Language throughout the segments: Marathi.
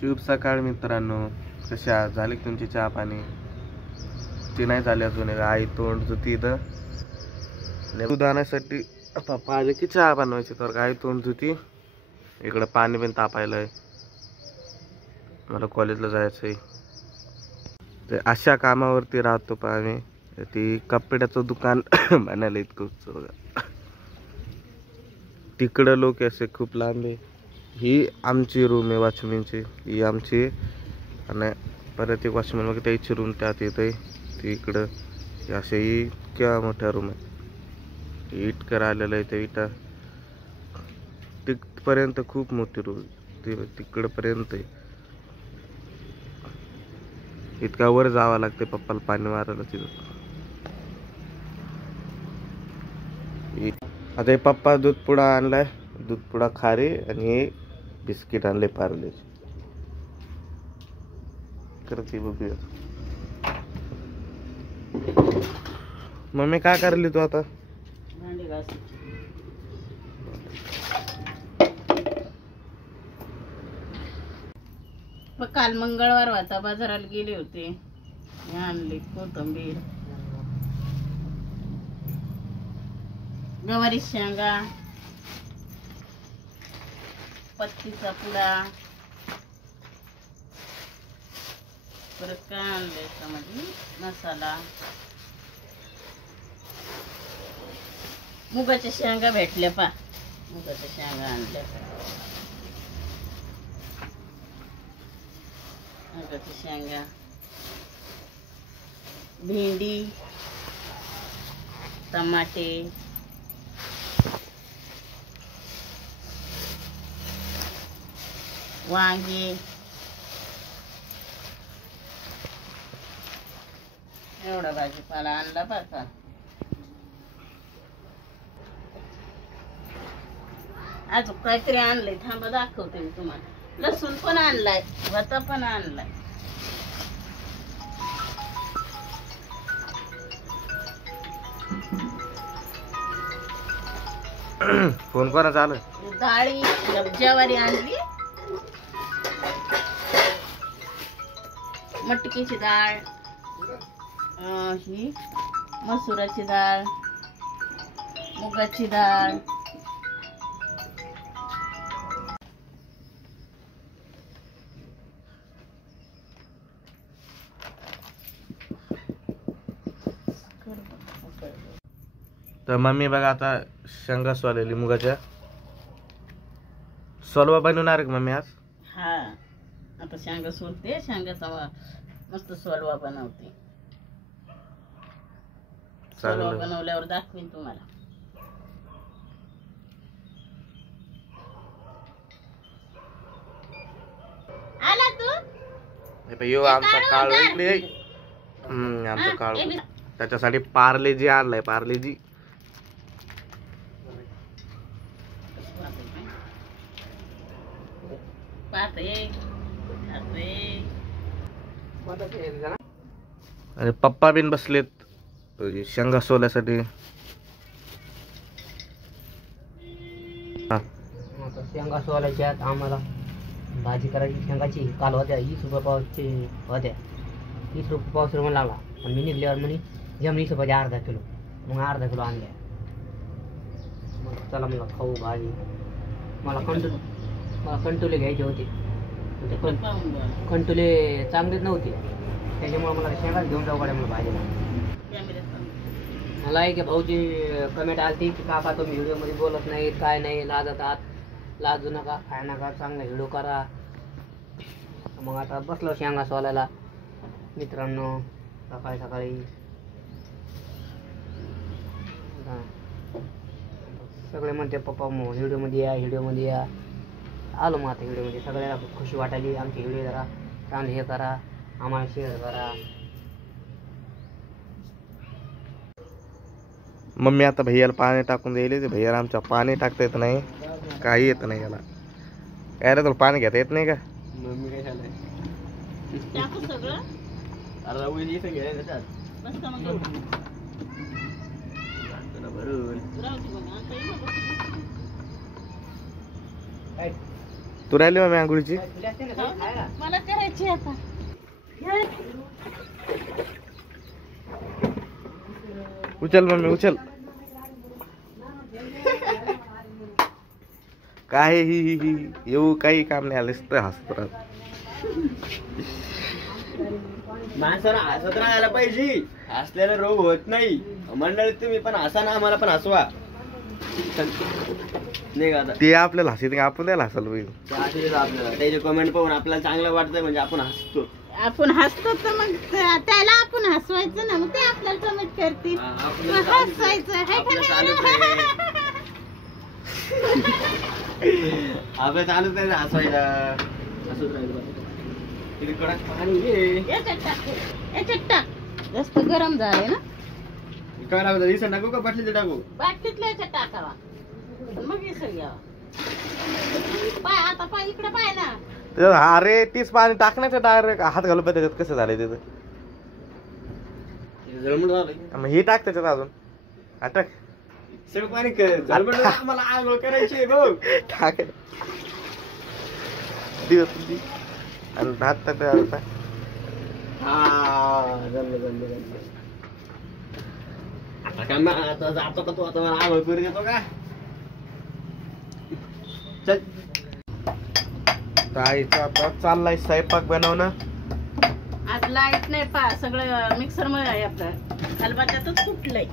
शुभ सकाळ मित्रांनो, कशा झाली तुमची चहा पाणी? ती नाही झाली अजून. आई तोंड धुती इथं दूध आणण्यासाठी पप्पा आले की चहा बनवायची, तर आई तोंड धुती. इकडं पाणी पण तापायलंय, मला कॉलेजला जायचंय. तर अशा कामावरती राहतो पाणी. ती कपड्याचं दुकान बनायला इतकं बघा. तिकडं लोक असे खूप लांब आहे. ही आमची रूम आहे वॉचमॅनची, ही आमची. आणि परत एक वॉचमॅन मग त्याची रूम त्यात येते. ती इकडं असे इतक्या मोठ्या रूम आहे. इटकर आलेलं आहे ते इटा तिथपर्यंत खूप मोठी रूम तिकडपर्यंत आहे. इतका वर जावं लागते पप्पाला पाणी मारायला तिथं. आता हे पप्पा दूध पुडा आणलाय, दूध पुडा खारी, आणि हे बिस्किट आणले पार्ले. करते बघूया. मम्मी काय करली तू आता? काल मंगळवार होता, बाजाराला गेले होते, आणले कोथिंबीर, गवारी शेंगा, पत्तीचा पुडा, परत काय आणलं याच्यामध्ये मसाला, मुगाच्या शेंगा भेटल्या पा, मुगाच्या शेंगा आणल्या, मुगाच्या शेंगा, भेंडी, टमाटे, वांगे, एवढा भाजीपाला आणला बरं का. अजून काहीतरी आणलंय, थांबा दाखवते मी तुम्हाला. लसूण पण आणलाय, वता पण आणलाय. फोन कोणाचा आलं? डाळी, ज्वारी आणली, मटकीची डाळ, ही मसुराची डाळ, मुगाची डाळ, तर मम्मी बघा आता शेंगा सोललेली मुगाच्या. सोलवा बनवणार का मम्मी आज? हा, आता शेंगा सोलते, शेंगाचा मस्त सोलवा बनवते. सोलवा बनवल्यावर दाखवीन तुम्हाला. आला तू? यो आमचा काळ इकडे. आमचा काळ त्याच्यासाठी पार्लेजी आणलाय, पार्लेजी. आणि पप्पा बिन बसलेत शेंगा सोल्यासाठी. शेंगा सोलायच्या आम्हाला, भाजी करायची शेंगाची. काल होत्या 20 रुपये पावचे होत्या, 30 रुपये पावशेर म्हणून लागला. आणि मी निघल्यावर म्हणे जम 20 रुपयाचे अर्धा किलो. मग अर्धा किलो आणल्या. मग चला मला खाऊ भाजी. मला कंटुले घ्यायचे होते, कंटुले चांगलेच नव्हते, त्याच्यामुळे मला शेंगाच घेऊन जाऊ गाड्या मला भाजीला. मला एक भाऊची कमेंट आली की काका तुम्ही व्हिडिओमध्ये बोलत नाहीत, काय नाही, लाजतात, लाजू नका, काय नका, चांगला व्हिडिओ करा. मग आता बसलो शेंगा सोलायला मित्रांनो सकाळी सकाळी. सगळे म्हणते पप्पा मग व्हिडिओमध्ये या, व्हिडिओमध्ये या. आलो मग आता व्हिडिओमध्ये. सगळ्याला खूप खुशी वाटायली. आमची व्हिडिओ जरा चांगले हे करा, आम्हाला शेअर करा. मम्मी आता भैयाला पाणी टाकून द्यायले. ते भैयाला आमच्या पाणी टाकता येत नाही, काही येत नाही याला. काय रे तुला पाणी घेता येत नाही का? मम्मी काय झालंय टाकू सगळं. अर्धा उडी इथं घ्यायला त्याच्यात बस का मग भरून राहू दे मग, आता येऊ नको. काय तू राहिली मग आंघोळीची? मला करायची आता. उचल मम्मी उचल. काय ही येऊ काही काम नाही आलेस तर हसत राहत. माणसाला हसत राहायला पाहिजे, हसल्याला रोग होत नाही. मंडळी तुम्ही पण हसा ना, आम्हाला पण हसवा. नाही का आता ते आपल्याला हसत नाही, आपण त्याला हसायला पाहिजे. आपल्याला त्याचे कमेंट पाहून आपल्याला चांगलं वाटतंय म्हणजे आपण हसतो. आपण हसतो तर मग त्याला आपण हसवायचं ना, मग ते आपल्याला कमेंट करतील. मग हसायचं हाय का नाही? आपलं चालूच नाही हसवायला. हसत राहिलं किती कडक पाणी घे. याच्यात टाक. जास्त गरम झाले ना, काय लागतं दिसन टाकू का बाटलीत टाकू? बाटलीतल्या याच्यात टाकावा, मग इसर घ्यावा. पाय आता पाय इकडे पाय ना. अरे तीच पाणी टाकण्याचं डायरेक्ट हात घालून पाहिजे. त्याच्यात कसं झालंय तिथं? जळमट झालं. मग हे टाक त्याच्यात अजून. टाक सगळं पाणी जळमट झालं. आम्हाला आंघोळ करायची भाऊ. टाक आणि भात टाक. हा जमलं जमलं जमलं. आता काय मग आता जातो का तू? आता मला आंघोळ करून देतो का? चल. आईचा आता चाललाय स्वयंपाक बनवणं. आज लाईट नाही पा, सगळं मिक्सर मध्ये आहे आपलं. खलबत्त्यातच कुठलंय.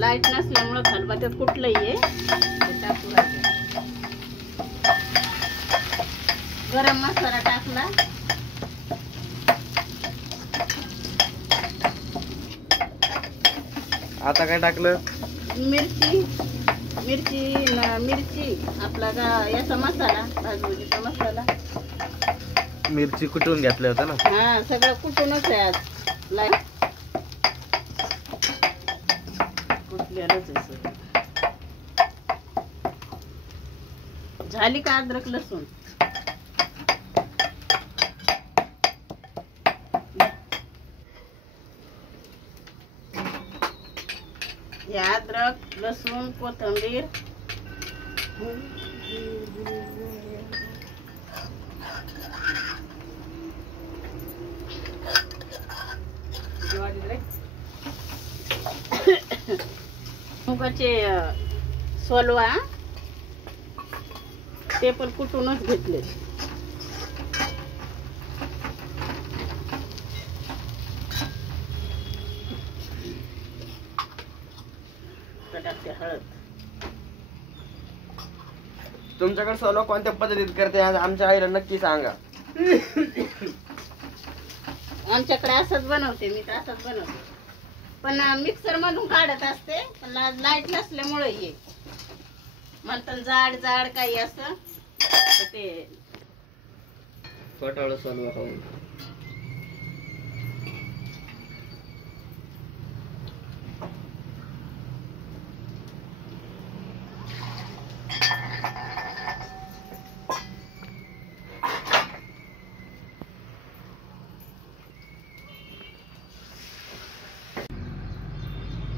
लाईट नसल्यामुळं खलबत्त्यात कुठलंही आहे. ते टाकू लागेल. गरम मसाला टाकला. आता काय टाकलं? मिरची आपला याचा मसाला, भाजभुजीचा मसाला. मिरची कुटून घेतल्या होत्या ना. हा सगळं कुठूनच आहे आज. लाईट कुठल्याच आहे. झाली का अद्रक लसूण? हे अद्रक लसूण कोथिंबीर मुगाचे सोलवा ते पण कुटूनच घेतले. टाकते हळद. तुमच्याकडे सोलो कोणत्या पद्धतीत करते आज आमच्या आईला नक्की सांगा. आमच्याकडे असंच बनवते, मी तर असंच बनवते. पण मिक्सर मधून काढत असते. पण लाईट नसल्यामुळे ये म्हणतात जाड जाड काही असं तर ते कटाळ सोलवा खाऊन.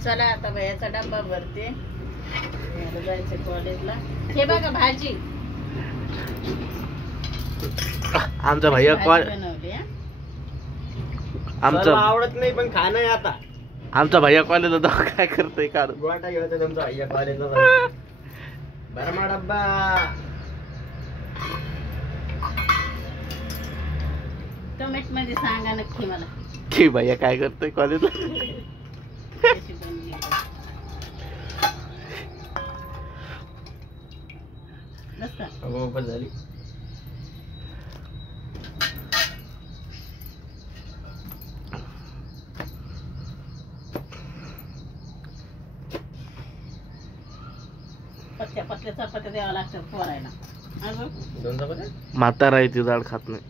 चला आता बायाचा डब्बा भरते. याला जायचं कॉलेजला. हे बघा भाजी आमचा भैया बनवली. आमचं आवडत नाही पण खाणं आहे आता. आमचा भैया कॉलेजला जाऊ काय करतोय का? गोटा घ्यायचा तुमचा भैया कॉलेजला. बरमा डब्बा. कमेंट मध्ये सांगा नक्की मला की भैया काय करतोय कॉलेजला. कशी बनली. बस का? हो बस झाली. पत्त्या पत्त्या चपात्या द्यावा लागतात पोरायला. अजून 2 चपात्या. म्हातारा आहे ती जाड खात नाही.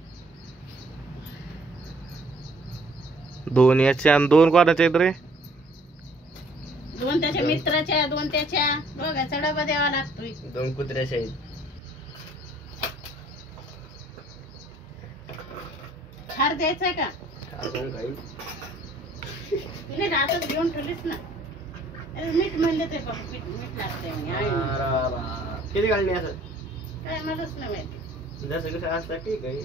2 याच्या आणि 2 कोणाच्या आहेत रे? 2 त्याच्या मित्राच्या 2 त्याच्या दोघांचा डबा द्यावा लागतोय. 2 कुत्र्याच्या आहेत. हार द्यायचाय का? अजून काही तिने रातच घेऊन ठेवलीस ना. मीठ म्हणले ते मीठ लागतंय. किती घालणे असं काय मलाच नाही माहिती. जसं कसं असलं ठीक आहे.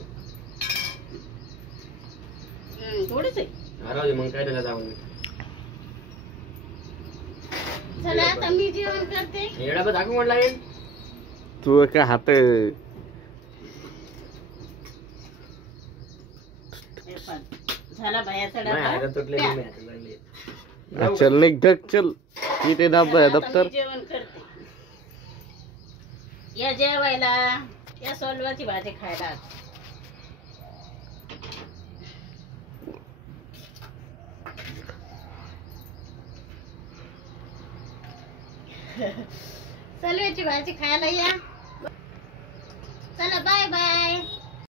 थोडीच आहे. राहू दे मग काय त्याला जाऊन चला आता मी जेवण करते. येडा पण दाखवून लागेल. तू काय हात हे पण. झाला बायाचा माझ्या हातात डबा. तुटले प्या. मी हातात लागले. जाऊ चल निघ ढक चल. मी ते चला, आता दप्तर मी जेवण करते. या जेवायला या सोलवाची भाजी खायला आज. सोलव्याची भाजी खायला या.